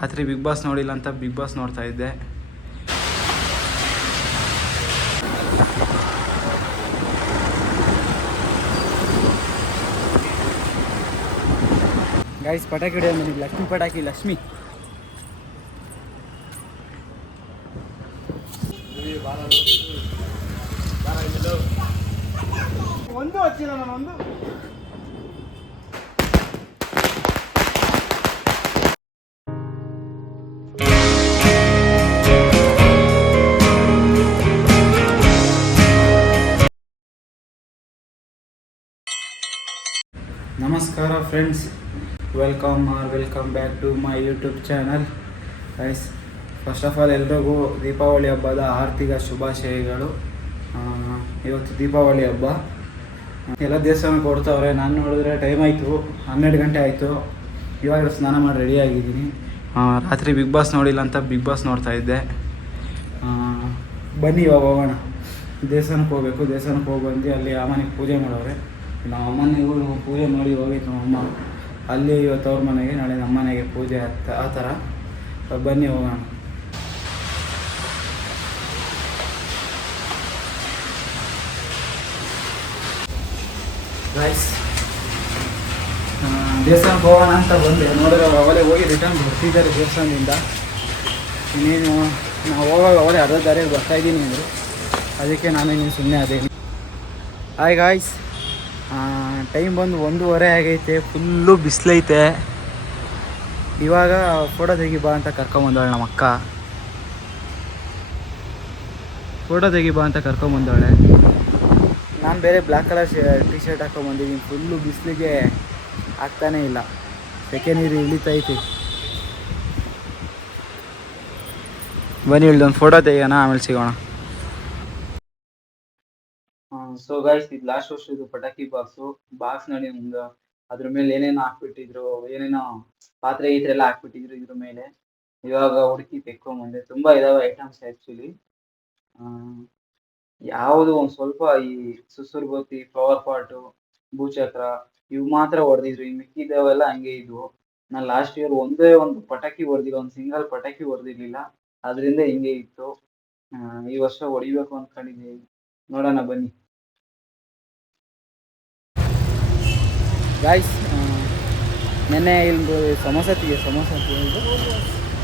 ರಾತ್ರಿ big boss ನೋಡಿಲ್ಲ ಅಂತ ಬಿಗ್ ಬಾಸ್ ನೋಡ್ತಾ ಇದ್ದೆ. ಗೈಸ್ ಪಟಾಕಿ ಹೊಡೆಯೋ ನನಗೆ ಲಕ್ಷ್ಮಿ ಪಟಾಕಿ ಲಕ್ಷ್ಮಿ ಒಂದು ಹಚ್ಚಿಲ್ಲ ನಾನು ಒಂದು. ನಮಸ್ಕಾರ friends, welcome back to my YouTube channel. Guys first of all ಎಲ್ರಿಗೂ ದೀಪಾವಳಿ ಹಬ್ಬದ ಆರ್ಥಿಕ ಶುಭಾಶಯಗಳು. ಇವತ್ತು ದೀಪಾವಳಿ ಹಬ್ಬ, ಎಲ್ಲ ದೇವಸ್ಥಾನಕ್ಕೆ ಕೊಡ್ತಾವ್ರೆ. ನಾನು ನೋಡಿದ್ರೆ ಟೈಮ್ ಆಯಿತು, 12 ಗಂಟೆ ಆಯಿತು. ಇವಾಗ ಸ್ನಾನ ಮಾಡಿ ರೆಡಿಯಾಗಿದ್ದೀನಿ. ರಾತ್ರಿ ಬಿಗ್ ಬಾಸ್ ನೋಡಿಲ್ಲ ಅಂತ ಬಿಗ್ ಬಾಸ್ ನೋಡ್ತಾ ಇದ್ದೆ. ಬನ್ನಿ ಇವಾಗ ಹೋಗೋಣ. ದೇವಸ್ಥಾನಕ್ಕೆ ಹೋಗ್ಬೇಕು. ದೇವಸ್ಥಾನಕ್ಕೆ ಹೋಗಿ ಬಂದು ಅಲ್ಲಿ ಅಮ್ಮನಿಗೆ ಪೂಜೆ ಮಾಡೋರೆ. ನಮ್ಮ ಅಮ್ಮನಿಗೂ ಪೂಜೆ ಮಾಡಿ ಹೋಗಿತ್ತು ನಮ್ಮ ಅಮ್ಮ. ಅಲ್ಲಿ ಇವತ್ತು ಅವ್ರ ಮನೆಗೆ, ನಾಳೆ ನಮ್ಮ ಮನೆಗೆ ಪೂಜೆ ಆ ಥರ. ಬನ್ನಿ ಹೋಗೋಣ. ಗೈಸ್ ದೇವಸ್ಥಾನಕ್ಕೆ ಹೋಗೋಣ ಅಂತ ಬಂದೆ. ನೋಡಿದ್ರೆ ಅವಲೇ ಹೋಗಿ ರಿಟರ್ನ್ ಬರ್ತಿದ್ದಾರೆ ದೇವಸ್ಥಾನದಿಂದ. ಇನ್ನೇನು ನಾವು ಹೋಗುವಾಗ ಅವಲೇ ಅರ್ಧ ದಾರಿಯಲ್ಲಿ ಬರ್ತಾಯಿದ್ದೀನಿ ಅಂದರು. ಅದಕ್ಕೆ ನಾನು ಇನ್ನೇನು ಸುಮ್ಮನೆ ಅದೇನಿ. ಹಾಯ್ ಗಾಯ್ಸ್, ಟೈಮ್ ಬಂದು 1:30 ಆಗೈತೆ. ಫುಲ್ಲು ಬಿಸಿಲೈತೆ. ಇವಾಗ ಫೋಟೋ ತೆಗಿಬಾ ಅಂತ ಕರ್ಕೊಂಬಂದವಳೆ ನಮ್ಮ ಅಕ್ಕ. ಫೋಟೋ ತೆಗಿಬಾ ಅಂತ ಕರ್ಕೊಂಬಂದವಳೆ. ನಾನು ಬೇರೆ ಬ್ಲ್ಯಾಕ್ ಕಲರ್ ಟಿ ಶರ್ಟ್ ಹಾಕೊಂಬಂದಿದ್ದೀನಿ. ಫುಲ್ಲು ಬಿಸಿಲಿಗೆ ಆಗ್ತಾನೇ ಇಲ್ಲ. ಸೆಕೆ ನೀರು ಇಳಿತೈತಿ. ಬನ್ನಿ ಇಳ್ದೊಂದು ಫೋಟೋ ತೆಗಿಯೋಣ, ಆಮೇಲೆ ಸಿಗೋಣ. ಸೊ ಗೈಸ್, ಇದು ಲಾಸ್ಟ್ ವರ್ಷದ್ದು ಪಟಾಕಿ ಬಾಕ್ಸ್ ನೋಡಿ. ಒಂದು ಅದ್ರ ಮೇಲೆ ಏನೇನೋ ಹಾಕ್ಬಿಟ್ಟಿದ್ರು, ಏನೇನೋ ಪಾತ್ರೆ ಎಲ್ಲ ಹಾಕ್ಬಿಟ್ಟಿದ್ರು ಇದ್ರ ಮೇಲೆ. ಇವಾಗ ಹುಡುಕಿ ತೆಕ್ಕೊಂಬಂದೆ. ತುಂಬಾ ಇದಾವೆ ಐಟಮ್ಸ್ ಆ್ಯಕ್ಚುಲಿ. ಯಾವುದು ಒಂದು ಸ್ವಲ್ಪ ಈ ಸುಸುರ್ಬತ್ತಿ, ಫ್ಲವರ್ ಪಾಟು, ಭೂಚಕ್ರ ಇವು ಮಾತ್ರ ಹೊಡೆದಿದ್ರು. ಈ ಮಿಕ್ಕಿದವೆಲ್ಲ ಹಂಗೆ ಇದ್ವು. ನಾನು ಲಾಸ್ಟ್ ಇಯರ್ ಒಂದೇ ಒಂದು ಪಟಾಕಿ ಹೊಡೆದಿಲ್ಲ, ಒಂದು ಸಿಂಗಲ್ ಪಟಾಕಿ ಹೊಡೆದಿರ್ಲಿಲ್ಲ. ಅದರಿಂದ ಹಿಂಗೆ ಇತ್ತು. ಈ ವರ್ಷ ಹೊಡಿಬೇಕು ಅಂದ್ಕೊಂಡಿದ್ದೀನಿ. ನೋಡೋಣ ಬನ್ನಿ. ಗಾಯ್ಸ್, ನೆನ್ನೆ ಇಲ್ಲಿ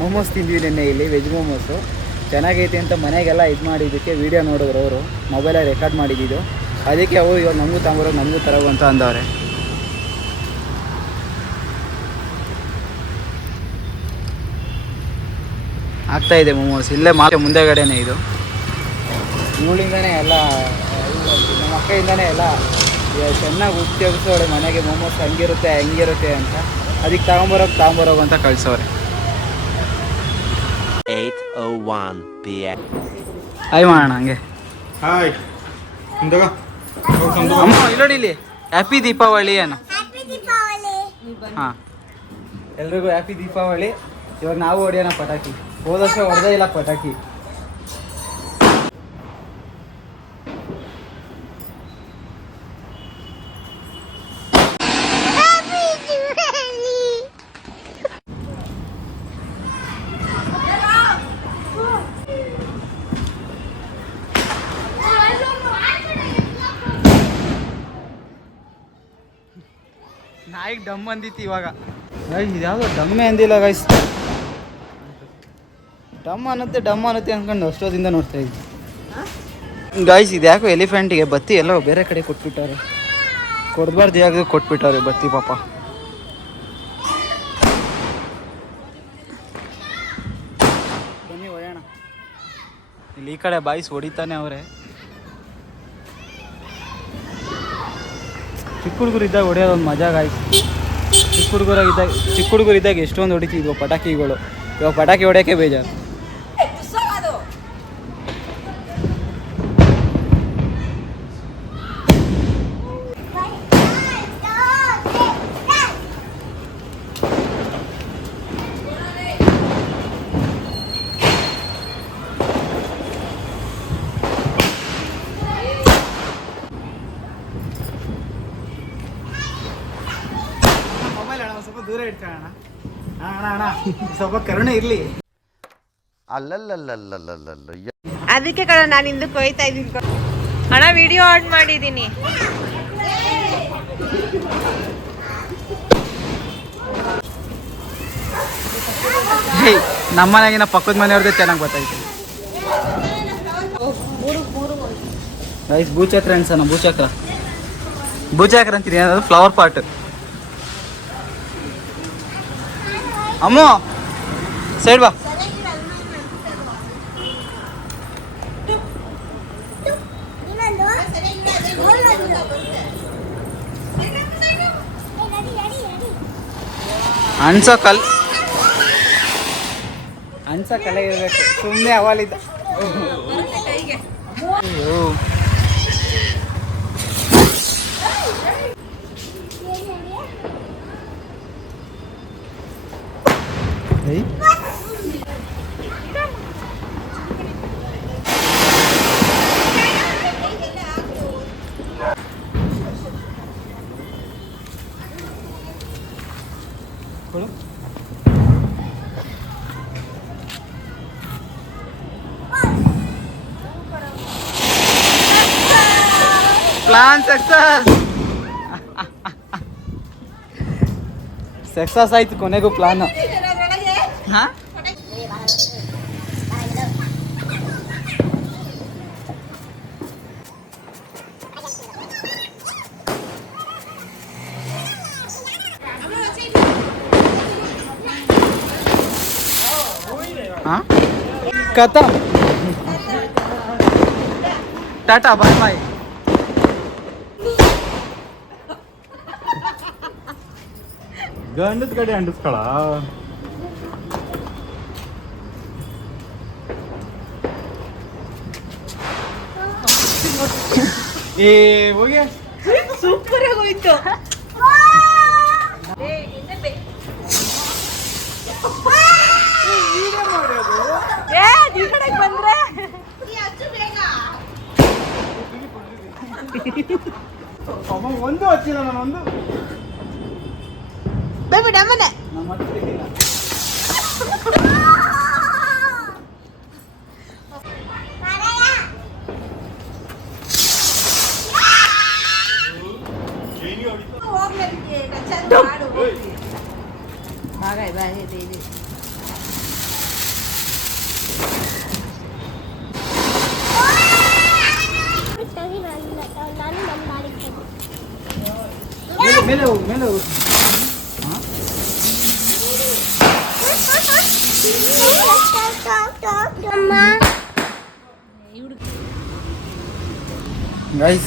ಮೋಮೋಸ್ ತಿಂದ್ವಿ. ನೆನ್ನೆ ಇಲ್ಲಿ ವೆಜ್ ಮೋಮೋಸು ಚೆನ್ನಾಗೈತೆ ಅಂತ ಮನೆಗೆಲ್ಲ ಇದು ಮಾಡಿದ್ದಕ್ಕೆ ವೀಡಿಯೋ ನೋಡಿದ್ರು ಅವರು. ಮೊಬೈಲಲ್ಲಿ ರೆಕಾರ್ಡ್ ಮಾಡಿದ್ದು. ಅದಕ್ಕೆ ಅವರು ಇವಾಗ ನಮಗೂ ತರೋ ಅಂತ ಅಂದವ್ರೆ. ಆಗ್ತಾಯಿದೆ ಮೋಮೋಸ್. ಇಲ್ಲೇ ಮುಂದೆಗಡೆನೇ ಇದು. ಇವಳಿಂದನೇ ಎಲ್ಲ, ನಮ್ಮ ಅಕ್ಕಯಿಂದನೇ ಎಲ್ಲ ಚೆನ್ನಾಗಿ ಉಪಯೋಗಿಸೋಳೆ. ಮನೆಗೆ ಮೋಮೋಸ್ ಹಂಗಿರುತ್ತೆ ಅಂತ. ಅದಕ್ಕೆ ತಗೊಂಬರೋಗು ಅಂತ ಕಳ್ಸೋರೆ. 8:01 PM. ಹಾಯ್ ಮಾಡೋಣ ಹಂಗೆ. ಹಾಯ್ ಅಮ್ಮ ಇಲ್ಲೋಡಿ ಇಲ್ಲಿ. ಹ್ಯಾಪಿ ದೀಪಾವಳಿ ಅನ್ನ. ಹಾಂ, ಎಲ್ರಿಗೂ ಹ್ಯಾಪಿ ದೀಪಾವಳಿ. ಇವಾಗ ನಾವು ಹೊಡೆಯೋಣ ಪಟಾಕಿ. ಹೋದ ವರ್ಷ ಹೊಡೆದೇ ಇಲ್ಲ ಪಟಾಕಿ. ನಾಯಿಗೆ ಡಮ್ ಅಂದಿತ್ತು ಇವಾಗ. ಇದ್ಯಾವುದೋ ಡಮ್ಮೆ ಅಂದಿಲ್ಲ ಗೈಸ್. ಡಮ್ ಅನ್ನುತ್ತೆ ಅಂದ್ಕೊಂಡು ಅಷ್ಟೊತ್ತಿಂದ ನೋಡ್ತಾ ಇದ್ವಿ ಗೈಸ್. ಇದು ಯಾಕೋ ಎಲಿಫೆಂಟಿಗೆ ಬತ್ತಿ ಎಲ್ಲ ಬೇರೆ ಕಡೆ ಕೊಟ್ಬಿಟ್ಟಾರೆ. ಕೊಡ್ಬಾರ್ದು ಯಾಕೆ ಕೊಟ್ಬಿಟ್ಟವ್ರೆ ಬತ್ತಿ ಪಾಪ. ಬನ್ನಿ ಹೊಡೆಯೋಣ. ಇಲ್ಲಿ ಈ ಕಡೆ ಬಾಯ್ಸ್ ಹೊಡಿತಾನೆ ಅವರೇ. ಚಿಕ್ಕ ಹುಡುಗರಿದ್ದಾಗ ಹೊಡೆಯೋದೊಂದು ಮಜಾ ಗಾಯ್ಸ್. ಚಿಕ್ಕ ಹುಡುಗರಿದ್ದಾಗ ಎಷ್ಟೊಂದು ಹೊಡಿತಿದ್ವು ಪಟಾಕಿಗಳು. ಇವಾಗ ಪಟಾಕಿ ಹೊಡೆಯೋಕ್ಕೆ ಬೇಜಾರು. ಸ್ವಲ್ಪ ದೂರ ಇಟ್ಕೊಳ್ಳೋಣ. ಹಾಂ ಅಣ್ಣ ಸ್ವಲ್ಪ ಕರುಣೆ ಇರ್ಲಿ. ಅದಕ್ಕೆ ಕಣ ನಾನು ಹಿಂದಕ್ಕೆ ಹೋಯ್ತಾ ಇದ್ದೀನಿ ಅಣ್ಣ. ವಿಡಿಯೋ ಆನ್ ಮಾಡಿದ್ದೀನಿ. ನಮ್ಮನೆಗಿನ ಪಕ್ಕದ ಮನೆಯವ್ರದ್ದೇ ಚೆನ್ನಾಗಿ ಗೊತ್ತಾಯ್ತು. ಭೂಚಕ್ರ ಅನ್ಸಣ, ಭೂಚಕ್ರ ಅಂತೀನಿ. ಏನಾದ್ರು ಫ್ಲವರ್ ಪಾಟ್. ಅಮ್ಮು ಸೈಡ್ ಬಾ. ಅನ್ಸೋ ಕಲೆ ಇರಬೇಕು, ಸುಮ್ಮನೆ ಅವಲಿದ್ದ. ಪ್ಲಾನ್ ಸಕ್ಸಸ್ ಆಯ್ತು ಕೊನೆಗೂ ಪ್ಲಾನ್. ಕಥಾ ಟಾಟಾ ಬಾಯ್ ಬಾಯ್. ಗಂಡದ ಕಡೆ ಅಂಡಿಸ್ಕೊಳ. ಏ ಹೋಗಿ ಸೂಪರ್ ಆಗಿ ಹೋಯ್ತು. ಬಂದ್ರೆ ಒಂದು ಹಚ್ಚಿಲ್ಲ ನಾನೊಂದು ಬೇಬಿ ಡಮ್ಮನೆ ಮೇಲೆ ಹೋಗು ಮೇಲೆ ಹೋಗು. ಗೈಸ್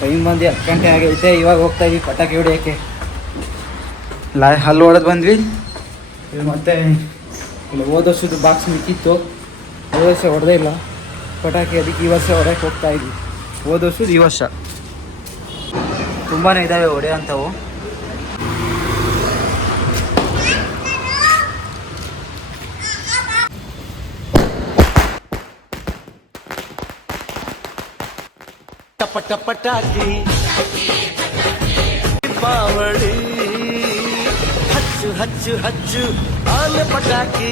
ಟೈಮ್ ಬಂದು 10 ಗಂಟೆ ಆಗೈತೆ. ಇವಾಗ ಹೋಗ್ತಾ ಇದ್ವಿ ಪಟಾಕಿ ಹೊಡಿಯೋಕ್ಕೆ. ಹಲ್ಲು ಹೊಡೆದು ಬಂದ್ವಿ. ಇದು ಮತ್ತೆ ಇಲ್ಲ ಹೋದ ವರ್ಷದ ಬಾಕ್ಸ್ ಮಿಕ್ಕಿತ್ತು. ಹೋದ ವರ್ಷ ಹೊಡೆದೇ ಇಲ್ಲ ಪಟಾಕಿ, ಅದಕ್ಕೆ ಈ ವರ್ಷ ಹೊಡೆಯಕ್ಕೆ ಹೋಗ್ತಾ ಇದ್ವಿ. ಹೋದ ವರ್ಷದ ಈ ವರ್ಷ ತುಂಬಾ ಇದ್ದಾವೆ ಹೊಡೆಯೋಂಥವು. ಪಟಾಕಿ ದೀಪಾವಳಿ ಹಚ್ಚು ಹಚ್ಚು ಹಚ್ಚು ಆಲೆ ಪಟಾಕಿ.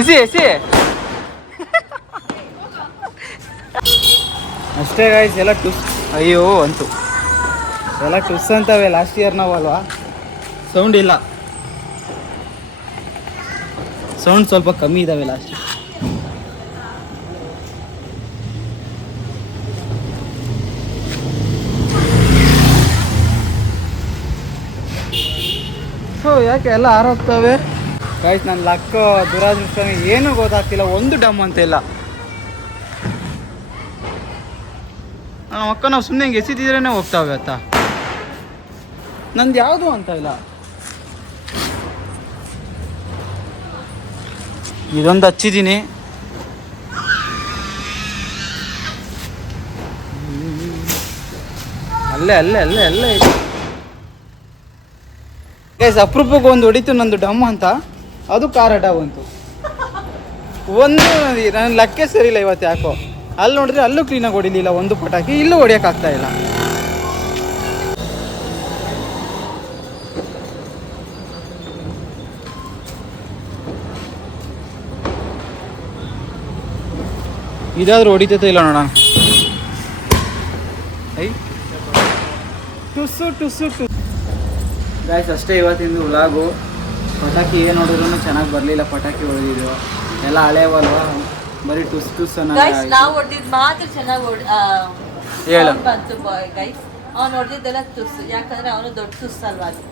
ಎಸಿ ಅಷ್ಟೇ ಗಾಯ್ಸ್. ಎಲ್ಲ ಟುಸ್, ಅಯ್ಯೋ ಅಂತು ಎಲ್ಲ ಟುಸ್ ಅಂತವೆ. ಲಾಸ್ಟ್ ಇಯರ್ ನಾವು ಅಲ್ವಾ, ಸೌಂಡ್ ಇಲ್ಲ, ಸೌಂಡ್ ಸ್ವಲ್ಪ ಕಮ್ಮಿ ಇದ್ದಾವೆ ಲಾಸ್ಟ್. ಯಾಕೆ ಎಲ್ಲ ಆರೋಗ್ತವೆ ಗಾಯ್ಸ್. ನನ್ನ ಲಕ್ಕ ದುರಾದೃಷ್ಟ ಏನೂ ಗೊತ್ತಾಗ್ತಿಲ್ಲ. ಒಂದು ಡಮ್ ಅಂತ ಇಲ್ಲ. ನಮ್ಮ ಅಕ್ಕ ನಾವು ಸುಮ್ಮನೆ ಹಿಂಗೆ ಎಸಿದಿದ್ರೇ ಹೋಗ್ತಾವೆ ಅತ್ತ. ನಂದು ಯಾವುದು ಅಂತ ಇಲ್ಲ. ಇದೊಂದು ಹಚ್ಚಿದ್ದೀನಿ. ಅಲ್ಲೇ ಅಲ್ಲೇ ಅಲ್ಲೇ ಅಲ್ಲೇ ಇದೆ ಗೈಸ್. ಅಪರೂಪಕ್ಕೆ ಒಂದು ಹೊಡಿತು ನಂದು ಡಮ್ ಅಂತ, ಅದು ಕಾರಟ ಬಂತು. ಒಂದು ನನ್ನ ಲಕ್ಕೆ ಸರಿ ಇಲ್ಲ ಇವತ್ತು ಯಾಕೋ. ಅಲ್ಲಿ ನೋಡಿದ್ರೆ ಅಲ್ಲೂ ಕ್ಲೀನಾಗಿ ಹೊಡಿಲಿಲ್ಲ ಒಂದು ಪಟಾಕಿ, ಇಲ್ಲೂ ಹೊಡಿಯೋಕ್ಕಾಗ್ತಾ ಇಲ್ಲ. ಇದಾದ್ರೂ ಹೊಡಿತೈತೆ ಇಲ್ಲ ನೋಡೋಣ. ಐ ಟುಸ್ಸು ಟುಸ್ಸು ಟುಸ್ ಗಾಯ್ಸ್, ಅಷ್ಟೇ ಇವತ್ತಿಂದು ವ್ಲಾಗು. ಪಟಾಕಿ ಏನು ನೋಡಿದ್ರು ಚೆನ್ನಾಗಿ ಬರಲಿಲ್ಲ. ಪಟಾಕಿ ಹೊಡೆದಿದ್ದು ಎಲ್ಲ ಹಳೇವಲ್ವಾ, ಬರೀ ಟುಸ್ ಟುಸ್ ಗೈಸ್ ನಾವು ಹೊಡೆದಿದ್ದು ಮಾತ್ರ ಚೆನ್ನಾಗಿ ಹೇಳು. ಬಂತು ಗೈಸ್. ಅವ್ನು ಹೊಡೆದಿದ್ದೆಲ್ಲ ತುಸ್ಸು, ಯಾಕಂದ್ರೆ ಅವನು ದೊಡ್ಡ ತುಸ್ಸು ಅಲ್ವಾ ಅದು.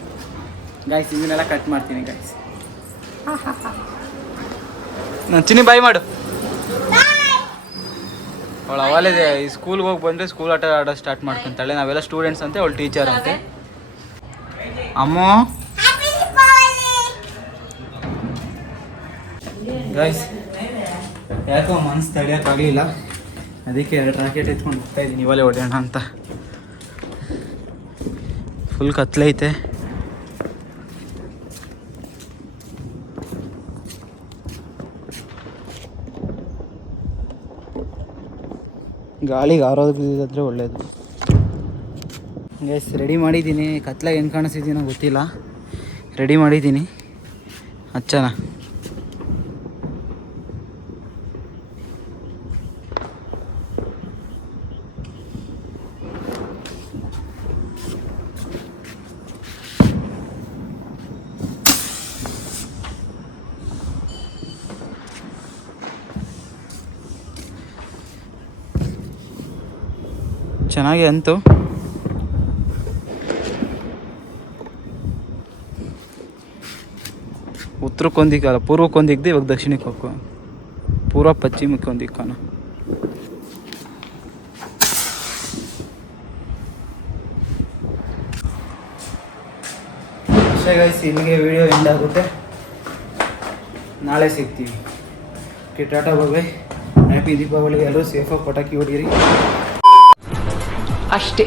ಗಾಯ್ಸ್ ಇದನ್ನೆಲ್ಲ ಕಟ್ ಮಾಡ್ತೀನಿ ಗಾಯ್ಸ್. ನಾನು ಚಿನ್ನಿ ಬಾಯ್ ಮಾಡು. ಅವಳು ಅವಲೇ ಈ ಸ್ಕೂಲ್ಗೆ ಹೋಗಿ ಬಂದರೆ ಸ್ಕೂಲ್ ಆಡೋ ಸ್ಟಾರ್ಟ್ ಮಾಡ್ಕೊಂತಾಳೆ. ನಾವೆಲ್ಲ ಸ್ಟೂಡೆಂಟ್ಸ್ ಅಂತೆ, ಅವಳು ಟೀಚರ್ ಅಂತೆ. ಅಮ್ಮೋ ಗೈಸ್, ಯಾಕೋ ಮನಸ್ಸು ತಡೆಯೋಕ್ಕಾಗಲಿಲ್ಲ, ಅದಕ್ಕೆ 2 ರಾಕೆಟ್ ಎತ್ಕೊಂಡು ಹೋಗ್ತಾ ಇದ್ದೀನಿ ಇವಲೇ ಹೊಡೆಯೋಣ ಅಂತ. ಫುಲ್ ಕತ್ಲೈತೆ. ಗಾಳಿಗೆ ಆರೋದಿದ್ರೆ ಒಳ್ಳೇದು. ಗೈಸ್ ರೆಡಿ ಮಾಡಿದ್ದೀನಿ. ಕತ್ಲಾಗ ಹೆಂಗೆ ಕಾಣಿಸ್ತಿದ್ದೀನೋ ಗೊತ್ತಿಲ್ಲ, ರೆಡಿ ಮಾಡಿದ್ದೀನಿ. ಹಚ್ಚನ. ಚೆನ್ನಾಗಿ ಅಂತು. ಉತ್ತರಕ್ಕೊಂದು ದಿಕ್ಕಲ್ಲ, ಪೂರ್ವಕ್ಕೊಂದು ದಿಕ್ಕು, ಇವಾಗ ದಕ್ಷಿಣಕ್ಕೆ ಹೋಗೋ, ಪೂರ್ವ ಪಶ್ಚಿಮಕ್ಕೆ ಒಂದು ದಿಕ್ಕಾನ. ಅಷ್ಟೇ ಗೈಸ್, ಇಲ್ಲಿಗೆ ವಿಡಿಯೋ ಎಂಡ್ ಆಗುತ್ತೆ. ನಾಳೆ ಸಿಗ್ತೀವಿ. ಓಕೆ, ಟಾಟಾ ಬಾಯ್. ಹ್ಯಾಪಿ ದೀಪಾವಳಿ. ಎಲ್ಲರೂ ಸೇಫಾಗಿ ಪಟಾಕಿ ಹೊಡೀರಿ ಅಷ್ಟೇ.